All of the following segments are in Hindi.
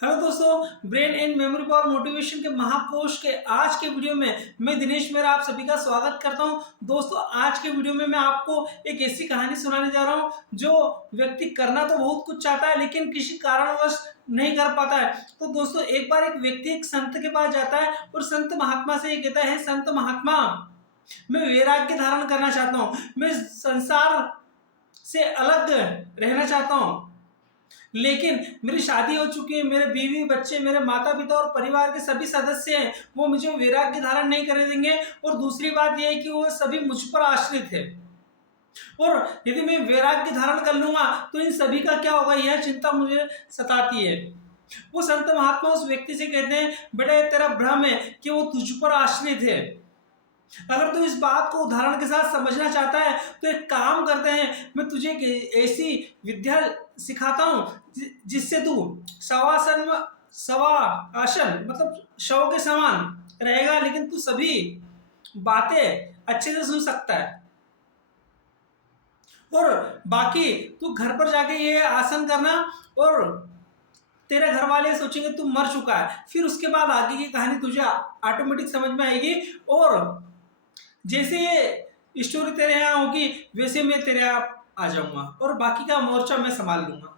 हेलो दोस्तों, brain and memory power motivation के महाकोश के आज के वीडियो में मैं दिनेश मेरा आप सभी का स्वागत करता हूं। दोस्तों, आज के वीडियो में मैं आपको एक ऐसी कहानी सुनाने जा रहा हूं जो व्यक्ति करना तो बहुत कुछ चाहता है लेकिन किसी कारणवश नहीं कर पाता है। तो दोस्तों, एक बार एक व्यक्ति एक संत के पास जाता है और संत महात्मा से ये कहता है, संत महात्मा, मैं वैराग्य धारण करना चाहता हूँ, मैं संसार से अलग रहना चाहता हूँ, लेकिन मेरी शादी हो चुकी है, मेरे बीवी बच्चे, मेरे माता पिता और परिवार के सभी सदस्य हैं, वो मुझे वैराग्य धारण नहीं करने देंगे। और दूसरी बात यह है कि वो सभी मुझ पर आश्रित है, और यदि मैं वैराग्य धारण कर लूंगा तो इन सभी का क्या होगा, यह चिंता मुझे सताती है। वो संत महात्मा उस व्यक्ति से कहते हैं, बेटा, तेरा भ्रम है कि वो तुझ पर आश्रित है। अगर तू इस बात को उदाहरण के साथ समझना चाहता है तो एक काम करते हैं, मैं तुझे एक ऐसी विद्या सिखाता हूं जिससे तू सवा आसन मतलब शव के समान रहेगा, लेकिन तू सभी बातें अच्छे से सुन सकता है। और बाकी तू घर पर जाके ये आसन करना, और तेरे घर वाले सोचेंगे तू मर चुका है। फिर उसके बाद आगे की कहानी तुझे ऑटोमेटिक समझ में आएगी, और जैसे ये स्टोरी तेरे यहाँ होगी वैसे मैं तेरे यहाँ आ जाऊंगा, और बाकी का मोर्चा मैं संभाल लूंगा।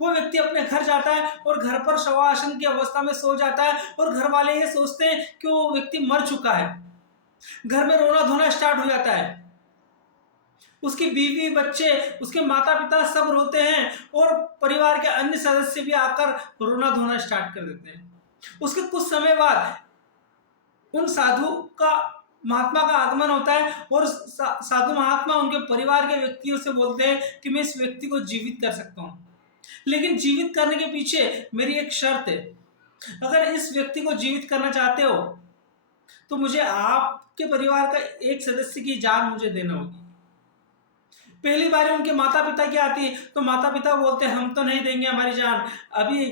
वो व्यक्ति अपने घर जाता है और घर पर शवासन की अवस्था में सो जाता है, और घर वाले ये सोचते हैं कि वो व्यक्ति मर चुका है। घर में रोना धोना स्टार्ट हो जाता है, उसकी बीवी बच्चे, उसके माता पिता सब रोते हैं, और परिवार के अन्य सदस्य भी आकर रोना धोना स्टार्ट कर देते हैं। उसके कुछ समय बाद उन साधु का महात्मा का आगमन होता है, और साधु महात्मा उनके परिवार के व्यक्तियों से बोलते हैं कि मैं इस व्यक्ति को जीवित कर सकता हूँ, लेकिन जीवित करने के पीछे मेरी एक शर्त है। अगर इस व्यक्ति को जीवित करना चाहते हो तो मुझे आपके परिवार का एक सदस्य की जान मुझे देना होगी। पहली बार उनके माता पिता की आती है तो माता पिता बोलते हैं, हम तो नहीं देंगे हमारी जान, अभी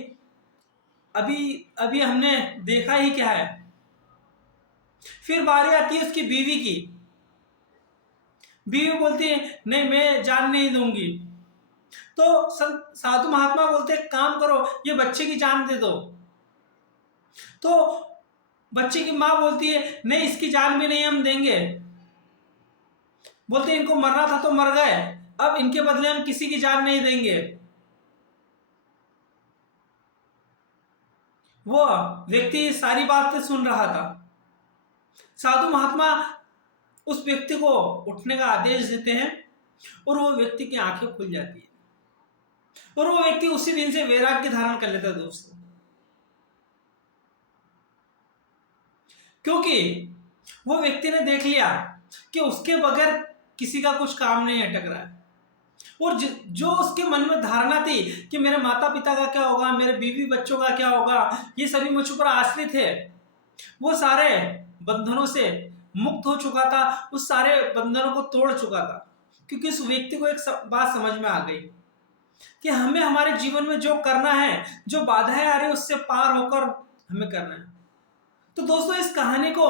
अभी अभी हमने देखा ही क्या है। फिर बारी आती है उसकी बीवी की। बीवी बोलती है, नहीं, मैं जान नहीं दूंगी। तो साधु महात्मा बोलते हैं, काम करो, ये बच्चे की जान दे दो। तो बच्चे की माँ बोलती है, नहीं, इसकी जान भी नहीं हम देंगे। बोलते हैं, इनको मरना था तो मर गए, अब इनके बदले हम किसी की जान नहीं देंगे। वो व्यक्ति सारी बातें सुन रहा था। साधु महात्मा उस व्यक्ति को उठने का आदेश देते हैं, और वो व्यक्ति की आंखें खुल जाती है, और वो व्यक्ति उसी दिन से वैराग्य धारण कर लेता है दोस्तों। क्योंकि वो व्यक्ति ने देख लिया कि उसके बगैर किसी का कुछ काम नहीं अटक रहा है, और जो उसके मन में धारणा थी कि मेरे माता पिता का क्या होगा, मेरे बीवी बच्चों का क्या होगा, ये सभी मुझ पर आश्रित है, वो सारे बंधनों से मुक्त हो चुका था, उस सारे बंधनों को तोड़ चुका था। क्योंकि उस व्यक्ति को एक बात समझ में आ गई कि हमें हमारे जीवन में जो करना है, जो बाधाएं आ रही है, उससे पार होकर हमें करना है। तो दोस्तों, इस कहानी को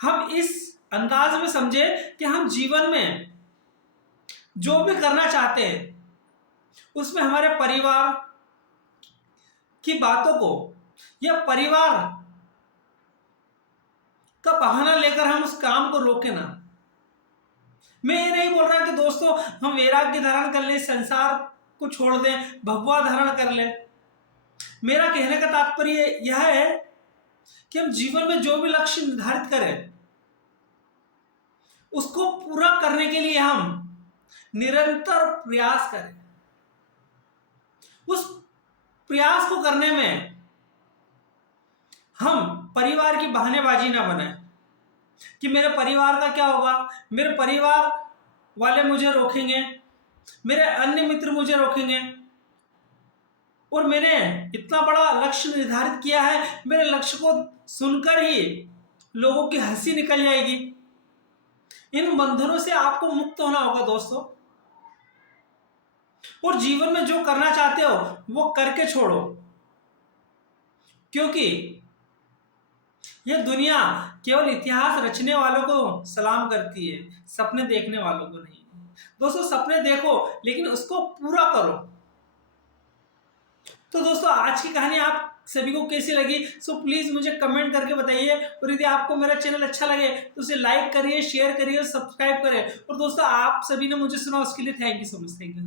हम इस अंदाज में समझे कि हम जीवन में जो भी करना चाहते हैं उसमें हमारे परिवार की बातों को या परिवार का बहाना लेकर हम उस काम को रोके ना। मैं ये नहीं बोल रहा कि दोस्तों हम वैराग्य धारण कर ले, संसार को छोड़ दें, भगवा धारण कर ले। मेरा कहने का तात्पर्य यह है कि हम जीवन में जो भी लक्ष्य निर्धारित करें उसको पूरा करने के लिए हम निरंतर प्रयास करें। उस प्रयास को करने में हम परिवार की बहानेबाजी ना बनाएं कि मेरे परिवार का क्या होगा, मेरे परिवार वाले मुझे रोकेंगे, मेरे अन्य मित्र मुझे रोकेंगे, और मैंने इतना बड़ा लक्ष्य निर्धारित किया है, मेरे लक्ष्य को सुनकर ही लोगों की हंसी निकल जाएगी। इन बंधनों से आपको मुक्त होना होगा दोस्तों, और जीवन में जो करना चाहते हो वो करके छोड़ो। क्योंकि यह दुनिया केवल इतिहास रचने वालों को सलाम करती है, सपने देखने वालों को नहीं। दोस्तों, सपने देखो लेकिन उसको पूरा करो। तो दोस्तों, आज की कहानी आप सभी को कैसी लगी। सो प्लीज़ मुझे कमेंट करके बताइए, और यदि आपको मेरा चैनल अच्छा लगे तो उसे लाइक करिए, शेयर करिए, सब्सक्राइब करें। और दोस्तों, आप सभी ने मुझे सुना उसके लिए thank you so much. Thank you.